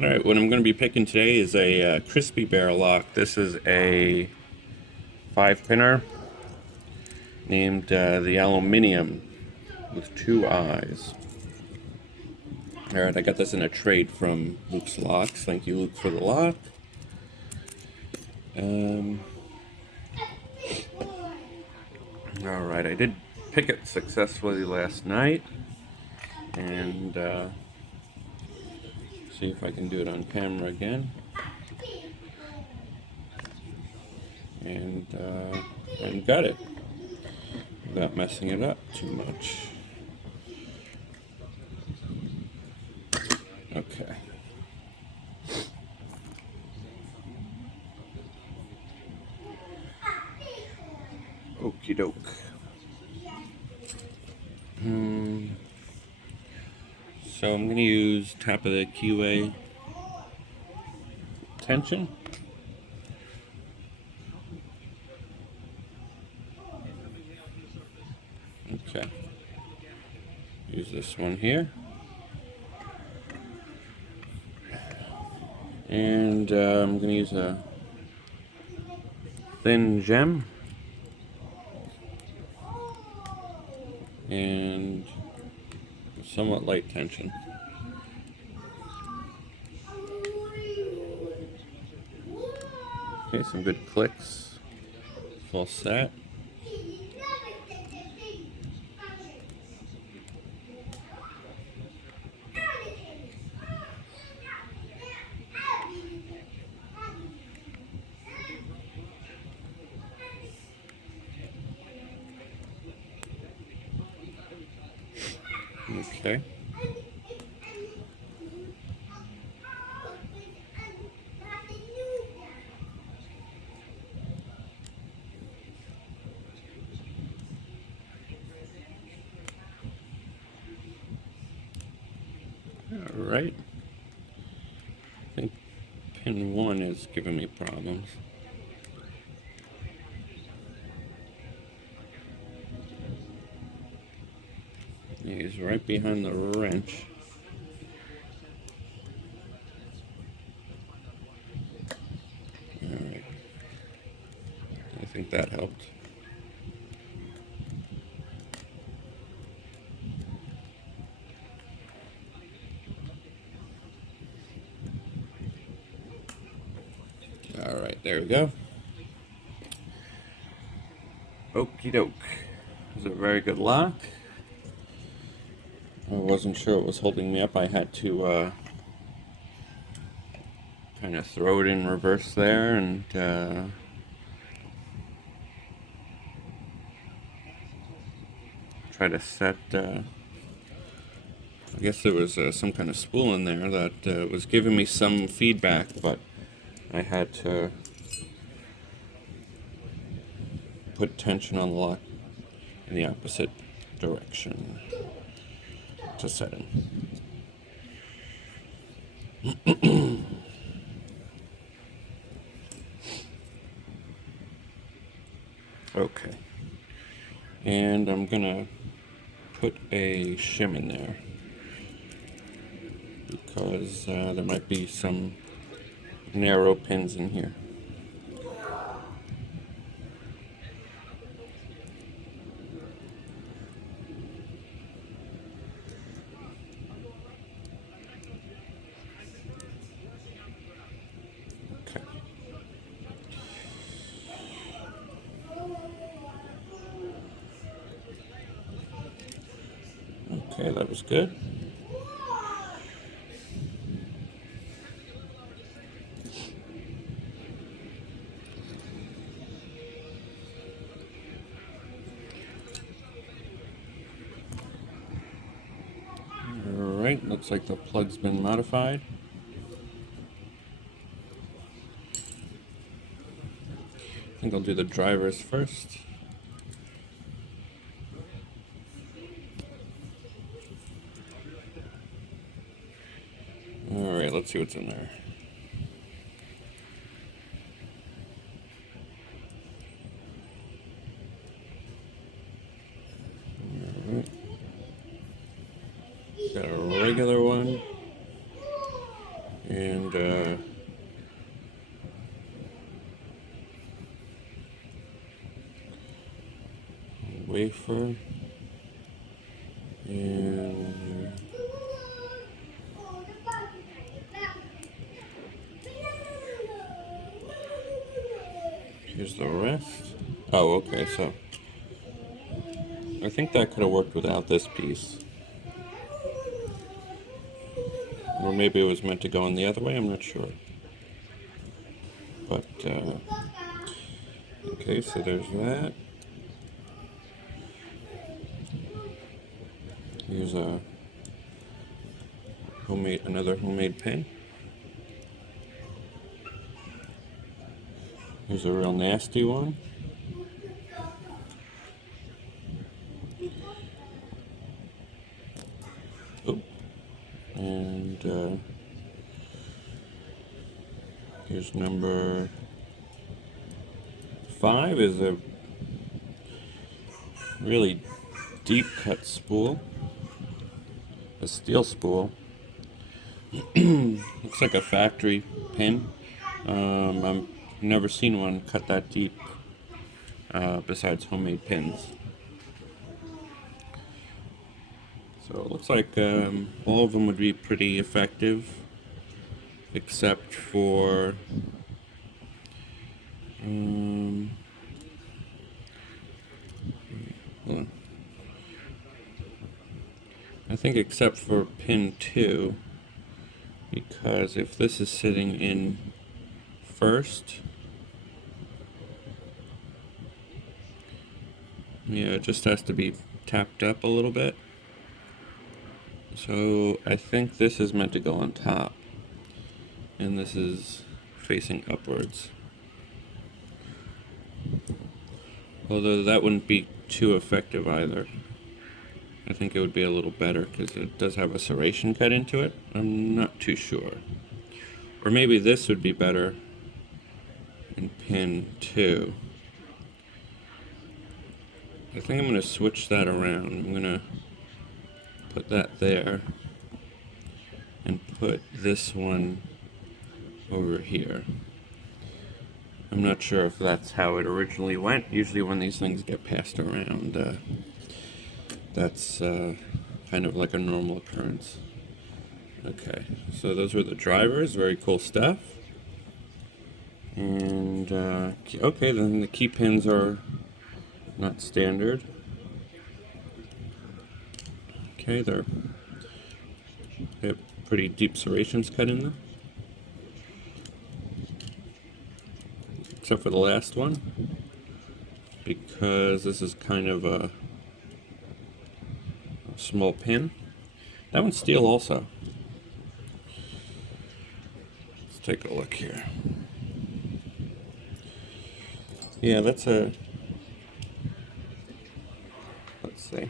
Alright, what I'm going to be picking today is a Crispy Bear lock. This is a 5-pinner named the Aluminium with 2 eyes. Alright, I got this in a trade from Luke's Locks. Thank you, Luke, for the lock. Alright, I did pick it successfully last night. And see if I can do it on camera again. And got it without messing it up too much. Okay. Okie doke. So I'm going to use top of the keyway tension. Okay. Use this one here. And I'm going to use a thin gem. And somewhat light tension. Okay, some good clicks. Full set. Okay. All right. I think pin 1 is giving me problems. He's right behind the wrench. Alright. I think that helped. Alright, there we go. Okie doke. It was a very good lock. I wasn't sure what was holding me up. I had to kind of throw it in reverse there and try to set, I guess there was some kind of spool in there that was giving me some feedback, but I had to put tension on the lock in the opposite direction to set him. Okay. And I'm gonna put a shim in there because there might be some narrow pins in here. Okay. Okay, that was good. Alright, looks like the plug's been modified. I think I'll do the drivers first. Alright, let's see what's in there. Alright. Got a regular one and wafer, and here's the rest. Oh, okay, so I think that could have worked without this piece. Or maybe it was meant to go in the other way, I'm not sure. But, okay, so there's that. Here's a another homemade pen. Here's a real nasty one. Oh, and here's number 5 is a really deep cut spool, a steel spool. Looks like a factory pin. I've never seen one cut that deep besides homemade pins. So it looks like all of them would be pretty effective, except for I think except for pin 2, because if this is sitting in first, yeah, it just has to be tapped up a little bit. So I think this is meant to go on top, and this is facing upwards. Although that wouldn't be too effective either. I think it would be a little better because it does have a serration cut into it. I'm not too sure. Or maybe this would be better in pin 2. I think I'm going to switch that around. I'm going to put that there and put this one over here. I'm not sure if that's how it originally went. Usually when these things get passed around, that's kind of like a normal occurrence. Okay, so those were the drivers. Very cool stuff. And okay, then the key pins are not standard. Okay, they have pretty deep serrations cut in them, except for the last one, because this is kind of a small pin. That one's steel also. Let's take a look here. Yeah, that's a, let's see.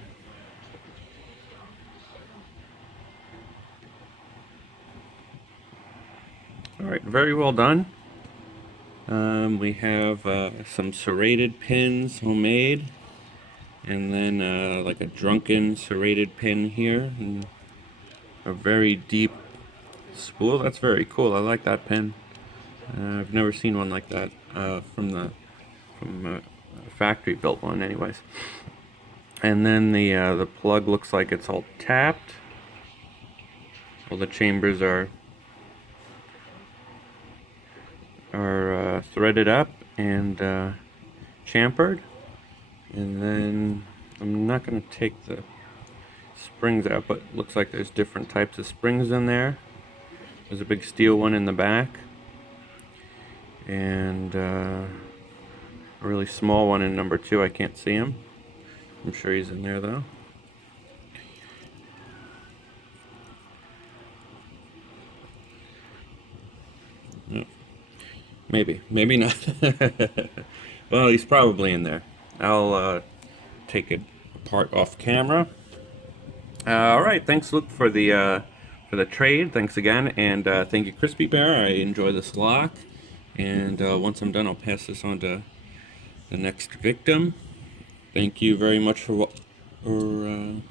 Alright, very well done. We have some serrated pins, homemade, and then like a drunken serrated pin here, and a very deep spool. That's very cool. I like that pin. I've never seen one like that from a factory built one, anyways. And then the plug looks like it's all tapped. All the chambers are threaded up and chamfered. And then I'm not going to take the springs out, but it looks like there's different types of springs in there. There's a big steel one in the back, and a really small one in number 2. I can't see him. I'm sure he's in there though. Maybe, maybe not. Well, he's probably in there. I'll take it apart off camera. All right, thanks, Luke, for the trade. Thanks again, and thank you, Crispy Bear. I enjoy this lock, and once I'm done, I'll pass this on to the next victim. Thank you very much for I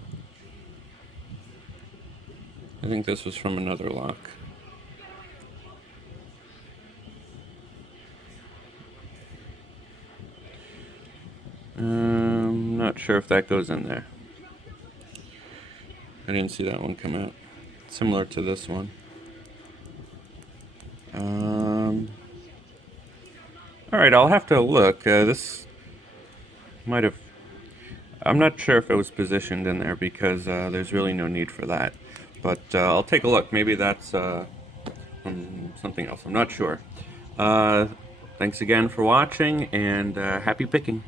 think this was from another lock. not sure if that goes in there. I didn't see that one come out. Similar to this one. Alright, I'll have to look. This might have... I'm not sure if it was positioned in there because there's really no need for that. But I'll take a look. Maybe that's something else. I'm not sure. Thanks again for watching, and happy picking.